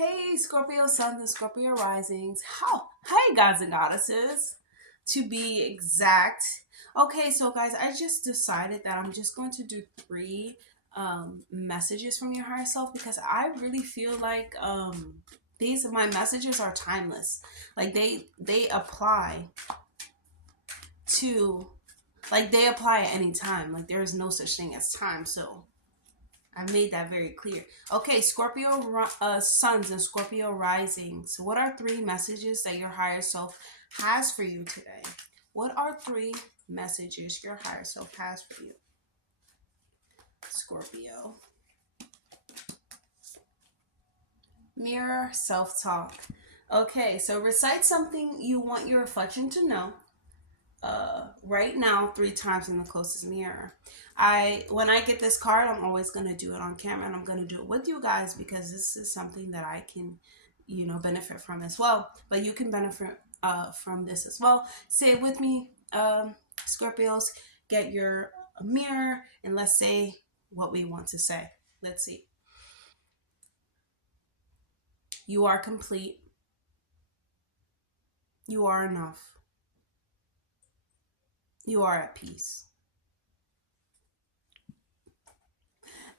Hey, Scorpio suns and Scorpio risings. How? Hi, gods and goddesses. To be exact. Okay, so guys, I just decided that I'm just going to do three messages from your higher self because I really feel like these my messages are timeless. Like they apply to they apply at any time. Like there is no such thing as time. So I made that very clear. Okay, Scorpio suns and Scorpio risings. What are three messages that your higher self has for you today? What are three messages your higher self has for you? Scorpio. Mirror self talk. Okay, so recite something you want your reflection to know right now 3 times in the closest mirror. When I get this card, I'm always going to do it on camera, and I'm going to do it with you guys because this is something that I can benefit from as well, but you can benefit from this as well. Say it with me, Scorpios. Get your mirror and let's say what we want to say. Let's see. You are complete. You are enough. You are at peace.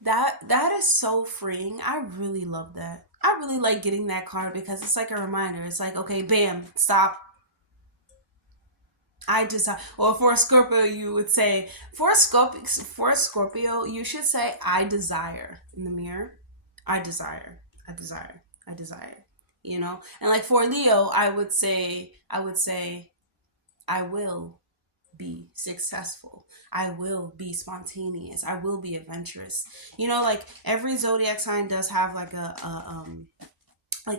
That is so freeing. I really love that. I really like getting that card because it's like a reminder. It's like, okay, bam, stop. I decide. Or for a Scorpio, you would say for a Scorpio, you should say I desire in the mirror. I desire. I desire. I desire. And like for Leo, I would say I will be successful. I will be spontaneous. I will be adventurous. Like every zodiac sign does have like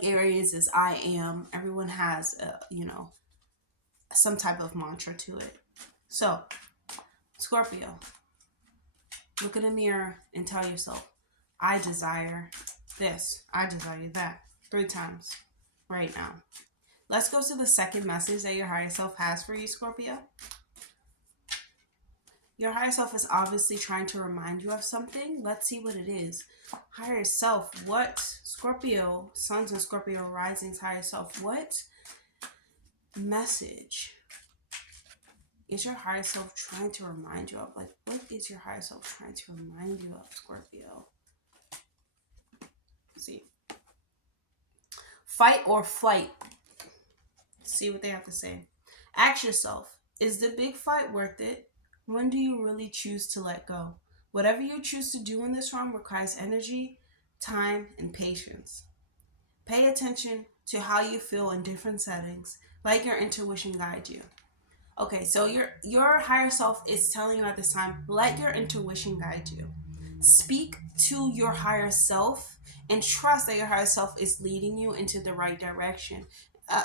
Aries is I am. Everyone has some type of mantra to it. So, Scorpio, look in the mirror and tell yourself, I desire this. I desire that 3 times right now. Let's go to the second message that your higher self has for you, Scorpio. Your higher self is obviously trying to remind you of something. Let's see what it is. Higher self, what Scorpio, suns and Scorpio risings, higher self, what message is your higher self trying to remind you of? Like, what is your higher self trying to remind you of, Scorpio? Let's see. Fight or flight. Let's see what they have to say. Ask yourself, is the big fight worth it? When do you really choose to let go? Whatever you choose to do in this realm requires energy, time, and patience. Pay attention to how you feel in different settings. Let your intuition guide you. Okay, so your higher self is telling you at this time, let your intuition guide you. Speak to your higher self and trust that your higher self is leading you into the right direction. Uh,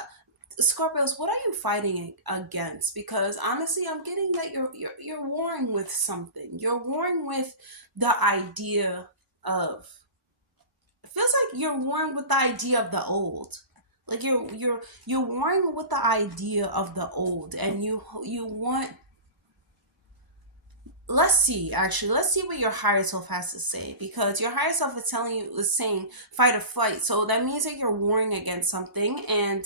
Scorpios, what are you fighting against? Because honestly, I'm getting that you're warring with something. You're warring with the idea of. It feels like you're warring with the idea of the old. Like you're warring with the idea of the old, and you want. Let's see what your higher self has to say, because your higher self is telling you, is saying fight or flight, so that means that you're warring against something, and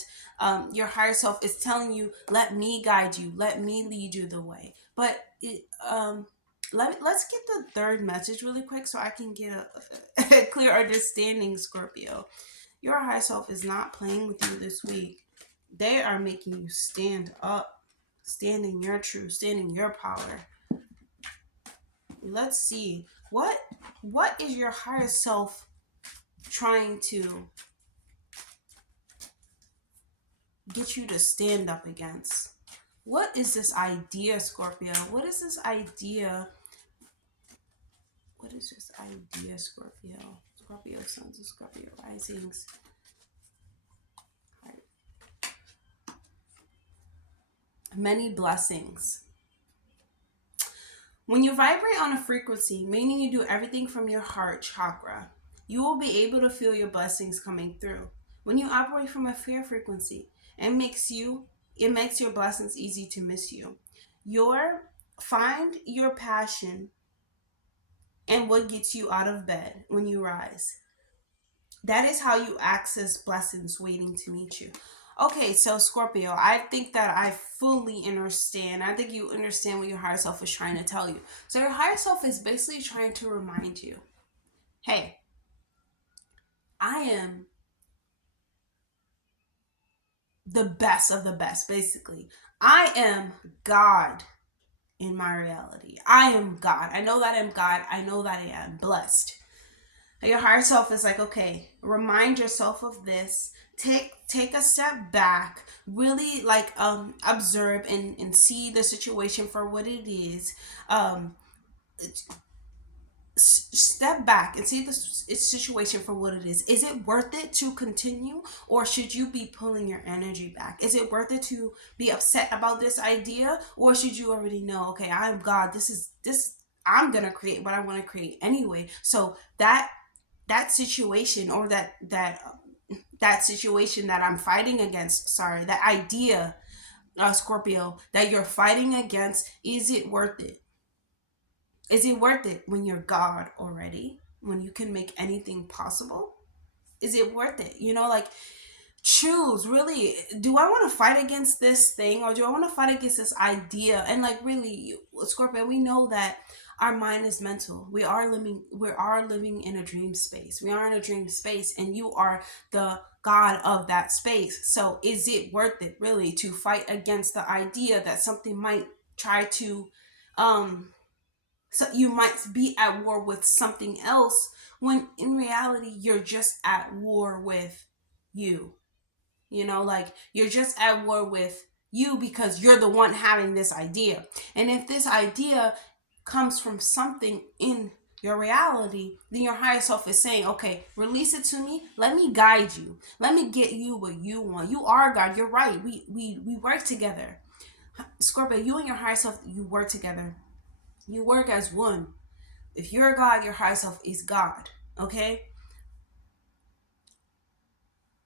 your higher self is telling you, let me guide you, let me lead you the way. But let's get the third message really quick so I can get a clear understanding, Scorpio. Your higher self is not playing with you this week. They are making you stand up, stand in your truth, stand in your power. Let's see, what is your higher self trying to get you to stand up against? What is this idea, Scorpio? What is this idea? What is this idea, Scorpio? Scorpio suns and Scorpio risings. Many blessings. When you vibrate on a frequency, meaning you do everything from your heart chakra, you will be able to feel your blessings coming through. When you operate from a fear frequency, it makes your blessings easy to miss you. Find your passion and what gets you out of bed when you rise. That is how you access blessings waiting to meet you. Okay, so Scorpio, I think that I fully understand. I think you understand what your higher self is trying to tell you. So your higher self is basically trying to remind you, hey, I am the best of the best, basically. I am God in my reality. I am God. I know that I'm God. I know that I am blessed. Your higher self is like, okay, remind yourself of this. Take a step back, really like observe and see the situation for what it is. Um Step back and see the situation for what it is. Is it worth it to continue, or should you be pulling your energy back? Is it worth it to be upset about this idea, or should you already know, okay, I'm God, this I'm gonna create what I want to create anyway. So that situation, or that situation that I'm fighting against, sorry, that idea, Scorpio, that you're fighting against, is it worth it? Is it worth it when you're God already? When you can make anything possible? Is it worth it? Like, choose really. Do I want to fight against this thing, or do I want to fight against this idea? And like, really, Scorpio, we know that our mind is mental. We are living in a dream space. We are in a dream space, and you are the God of that space. So is it worth it really to fight against the idea that something might try to um so you might be at war with something else, when in reality you're just at war with you. Like, you're just at war with you because you're the one having this idea. And if this idea comes from something in your reality, then your higher self is saying, okay, release it to me. Let me guide you. Let me get you what you want. You are God. You're right. We work together. Scorpio, you and your higher self, you work together. You work as one. If you're God, your higher self is God. Okay?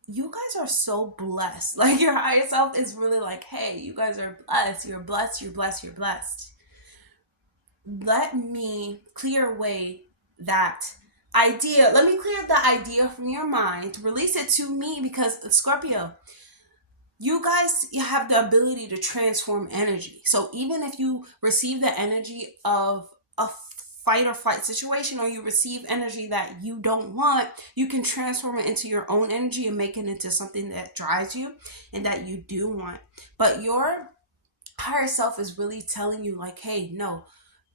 You guys are so blessed. Like, your higher self is really like, hey, you guys are blessed. You're blessed. You're blessed. You're blessed. Let me clear away that idea. Let me clear the idea from your mind. Release it to me, because Scorpio, you guys have the ability to transform energy. So even if you receive the energy of a fight or flight situation, or you receive energy that you don't want, you can transform it into your own energy and make it into something that drives you and that you do want. But your higher self is really telling you, like, hey, no,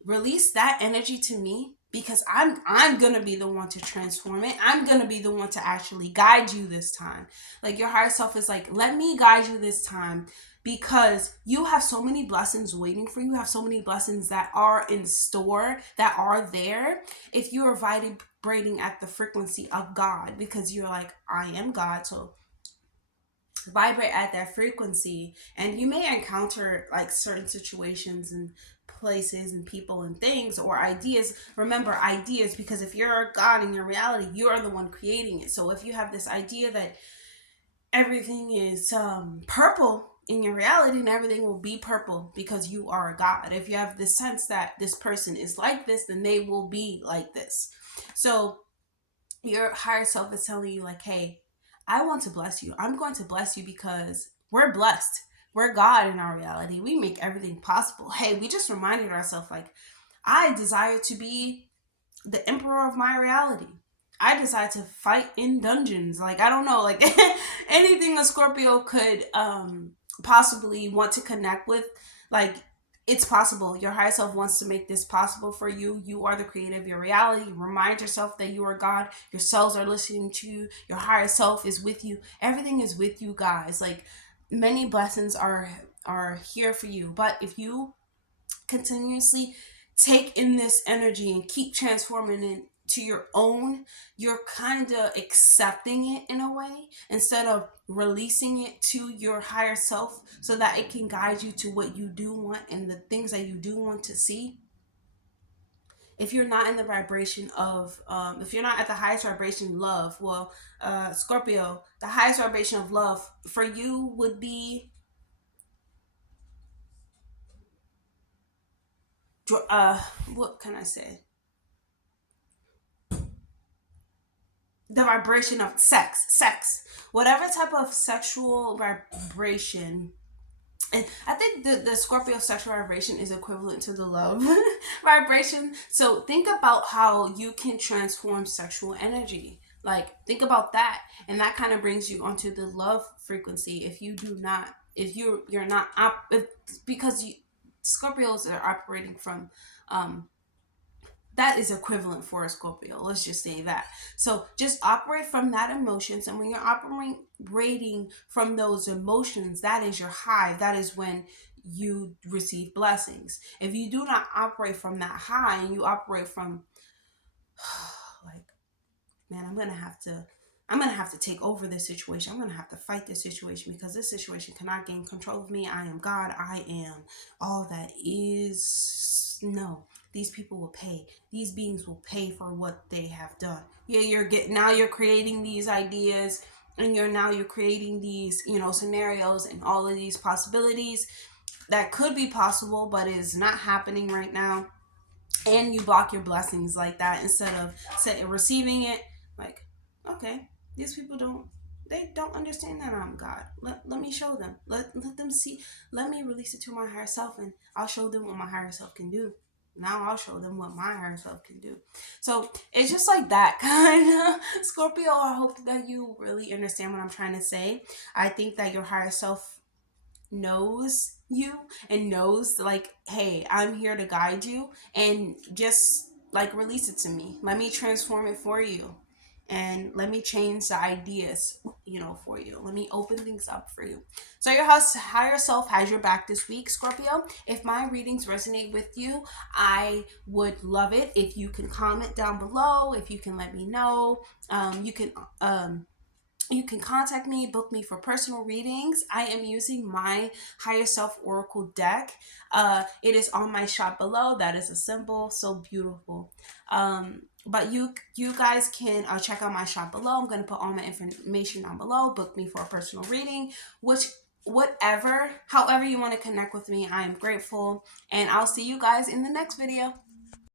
release that energy to me, because I'm gonna be the one to transform it. I'm gonna be the one to actually guide you this time. Like, your higher self is like, let me guide you this time, because you have so many blessings waiting for you. You have so many blessings that are in store, that are there, if you are vibrating at the frequency of God, because you're like, I am God. So vibrate at that frequency, and you may encounter like certain situations and places and people and things or ideas. Remember, ideas, because if you're a God in your reality, you are the one creating it. So if you have this idea that everything is purple in your reality, and everything will be purple because you are a God. If you have this sense that this person is like this, then they will be like this. So your higher self is telling you, like, hey, I want to bless you. I'm going to bless you because we're blessed. We're God in our reality. We make everything possible. Hey, we just reminded ourselves, like, I desire to be the emperor of my reality. I desire to fight in dungeons. Like, I don't know, like anything a Scorpio could possibly want to connect with, like, it's possible. Your higher self wants to make this possible for you. You are the creator of your reality. Remind yourself that you are God. Your cells are listening to you. Your higher self is with you. Everything is with you, guys. Like, many blessings are here for you. But if you continuously take in this energy and keep transforming it to your own, you're kind of accepting it in a way, instead of releasing it to your higher self so that it can guide you to what you do want and the things that you do want to see. If you're not in the vibration of if you're not at the highest vibration, love, well, Scorpio, the highest vibration of love for you would be uh what can I say, the vibration of sex, whatever type of sexual vibration. And I think the Scorpio sexual vibration is equivalent to the love vibration. So think about how you can transform sexual energy. Like, think about that. And that kind of brings you onto the love frequency. If you do not, if you're not because you, Scorpios are operating from that is equivalent for a Scorpio. Let's just say that. So just operate from that emotions. And when you're operating from those emotions, that is your high. That is when you receive blessings. If you do not operate from that high and you operate from like, man, I'm gonna have to take over this situation. I'm gonna have to fight this situation because this situation cannot gain control of me. I am God. I am all that is. No, these people will pay. These beings will pay for what they have done. Yeah, you're creating these ideas, and you're creating these scenarios and all of these possibilities that could be possible, but is not happening right now. And you block your blessings like that instead of receiving it. Like, okay, these people don't understand that I'm God. Let me show them. Let them see. Let me release it to my higher self, and I'll show them what my higher self can do. Now I'll show them what my higher self can do. So it's just like that kind of Scorpio. I hope that you really understand what I'm trying to say. I think that your higher self knows you and knows, like, hey, I'm here to guide you, and just like release it to me. Let me transform it for you, and let me change the ideas for you. Let me open things up for you. So your higher self has your back this week, Scorpio. If my readings resonate with you, I would love it if you can comment down below, if you can let me know. You can contact me, book me for personal readings. I am using my Higher Self Oracle deck. It is on my shop below. That is a symbol. So beautiful. But you guys can check out my shop below. I'm going to put all my information down below. Book me for a personal reading, however you want to connect with me. I am grateful. And I'll see you guys in the next video.